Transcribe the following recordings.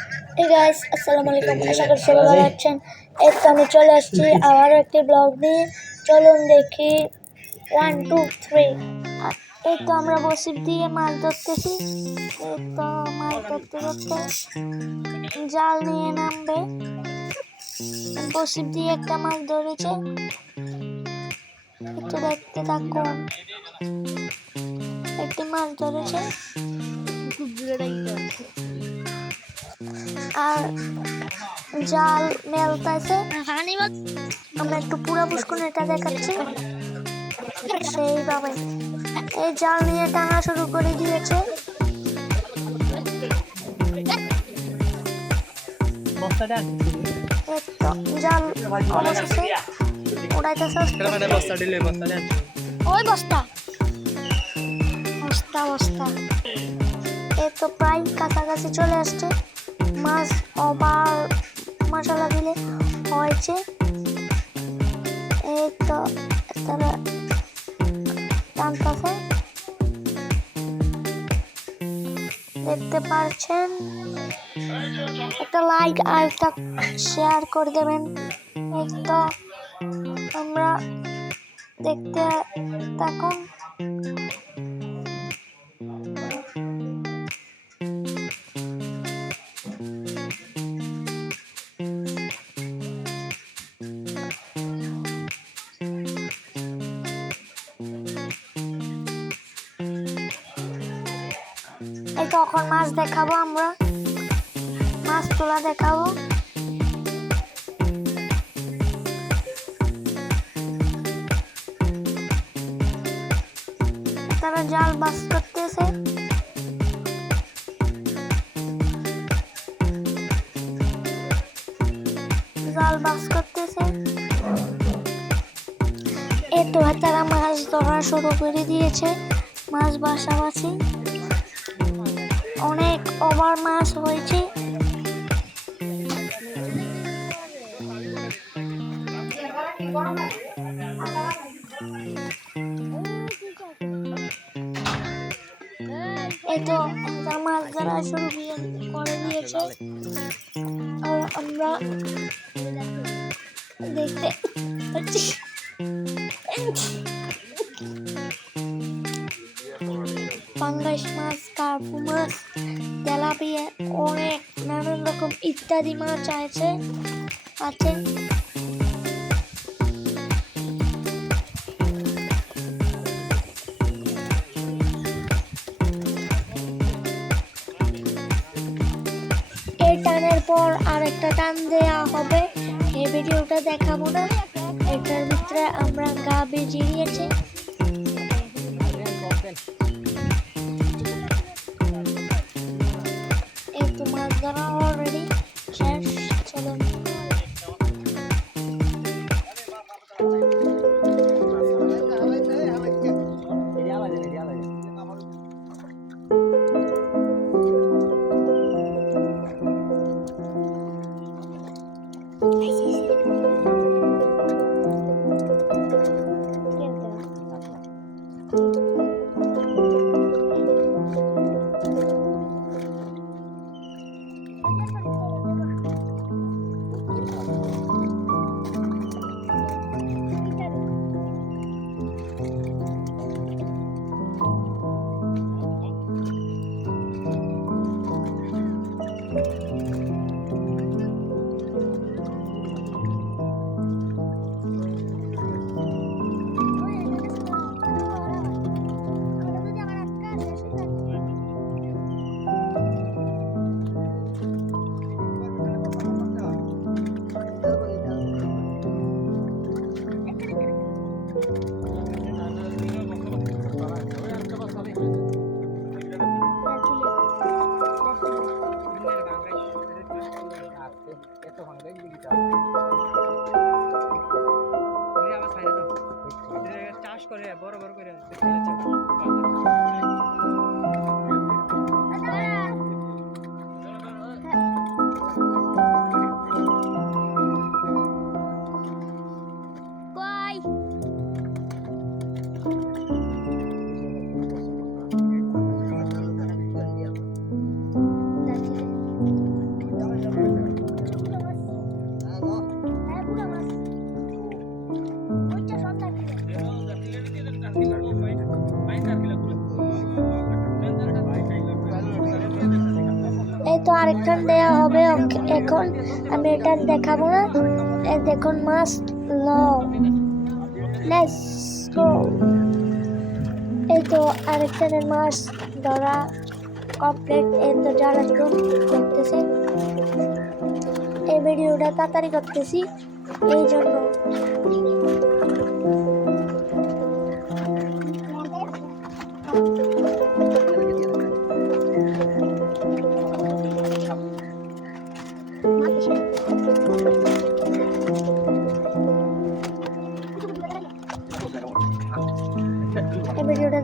Hey guys, আসসালামু আলাইকুম। আশা করি সবাই ভালো আছেন। এই তো আমি চলে আসছি আবার একটি ব্লগ নিয়ে। চলুন দেখি 1 2 3। এই তো আমরা বসির দিয়ে মাছ ধরতেছি। এই তো মাছ ধরতে ধরতে জাল নিয়ে নামবে। বসির দিয়ে একটা মাছ ধরেছে, একটু দেখতে থাকুন। একটি মাছ ধরেছে আর জাল মেলতেছে। আমরা একটু পুরা পুষ্কুনিটা দেখাচ্ছি। সেইভাবে এই জাল নিয়ে টানা শুরু করে দিয়েছে। জাল অবশেষে উড়াইতেছে। ওই বস্তা বস্তা বস্তা এই তো প্রায় কাছাকাছি চলে আসছে। মাছ আবার মশলা দিলে হয়েছে। এই তো তারা টানতেছে, দেখতে পাচ্ছেন। একটা লাইক আর একটা শেয়ার করে দেবেন। এই তো আমরা দেখতে থাকুন। এই তখন মাছ দেখাবো, আমরা মাছ তোলা দেখাবো। তারা জাল বাস করতেছে। জাল বাস করতেছে। এই তো তারা মাছ ধরা শুরু করে দিয়েছে। মাছ বাসাবাসি অনেক ওভার মাছ হয়েছে। এই তো মাছ ধরা শুরু করে দিয়েছে আর আমরা দেখতে পাচ্ছি। পাঙ্গাস মাছ, কার্পু মাছ, তেলাপিয়া, অনেক নানান রকম ইত্যাদি মাছ আছে। এই টানের পর আর একটা টান দেওয়া হবে। এই ভিডিওটা দেখাবো না। এটার ভিতরে আমরা গা বেজিয়েছে। এই তো মাছ ধরা অলরেডি শেষ। চলো তো আরেকখান দেওয়া হবে এখন আমি এটা দেখাবো না। দেখুন মাছ লেটস গো। এই তো আরেকখানের মাছ ধরা কমপ্লিট। এই তো যারা করতেছে এই ভিডিওটা তাড়াতাড়ি করতেছি এই জন্য। এই ভিডিওটা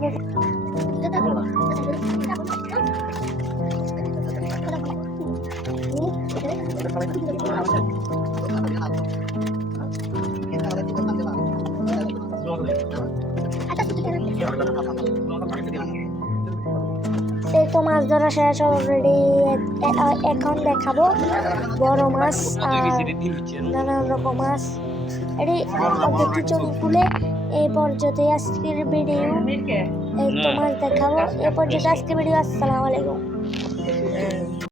এই তো মাছ ধরা শেষ অলরেডি। এখন দেখাবো বড় মাছ আর নানান রকম মাছ। এটি অপেক্ষা ছবি তুলে এই পর্যন্ত আজকের ভিডিও এই তো মাছ দেখাবো। এই পর্যন্ত আজকের ভিডিও। আসসালামু আলাইকুম।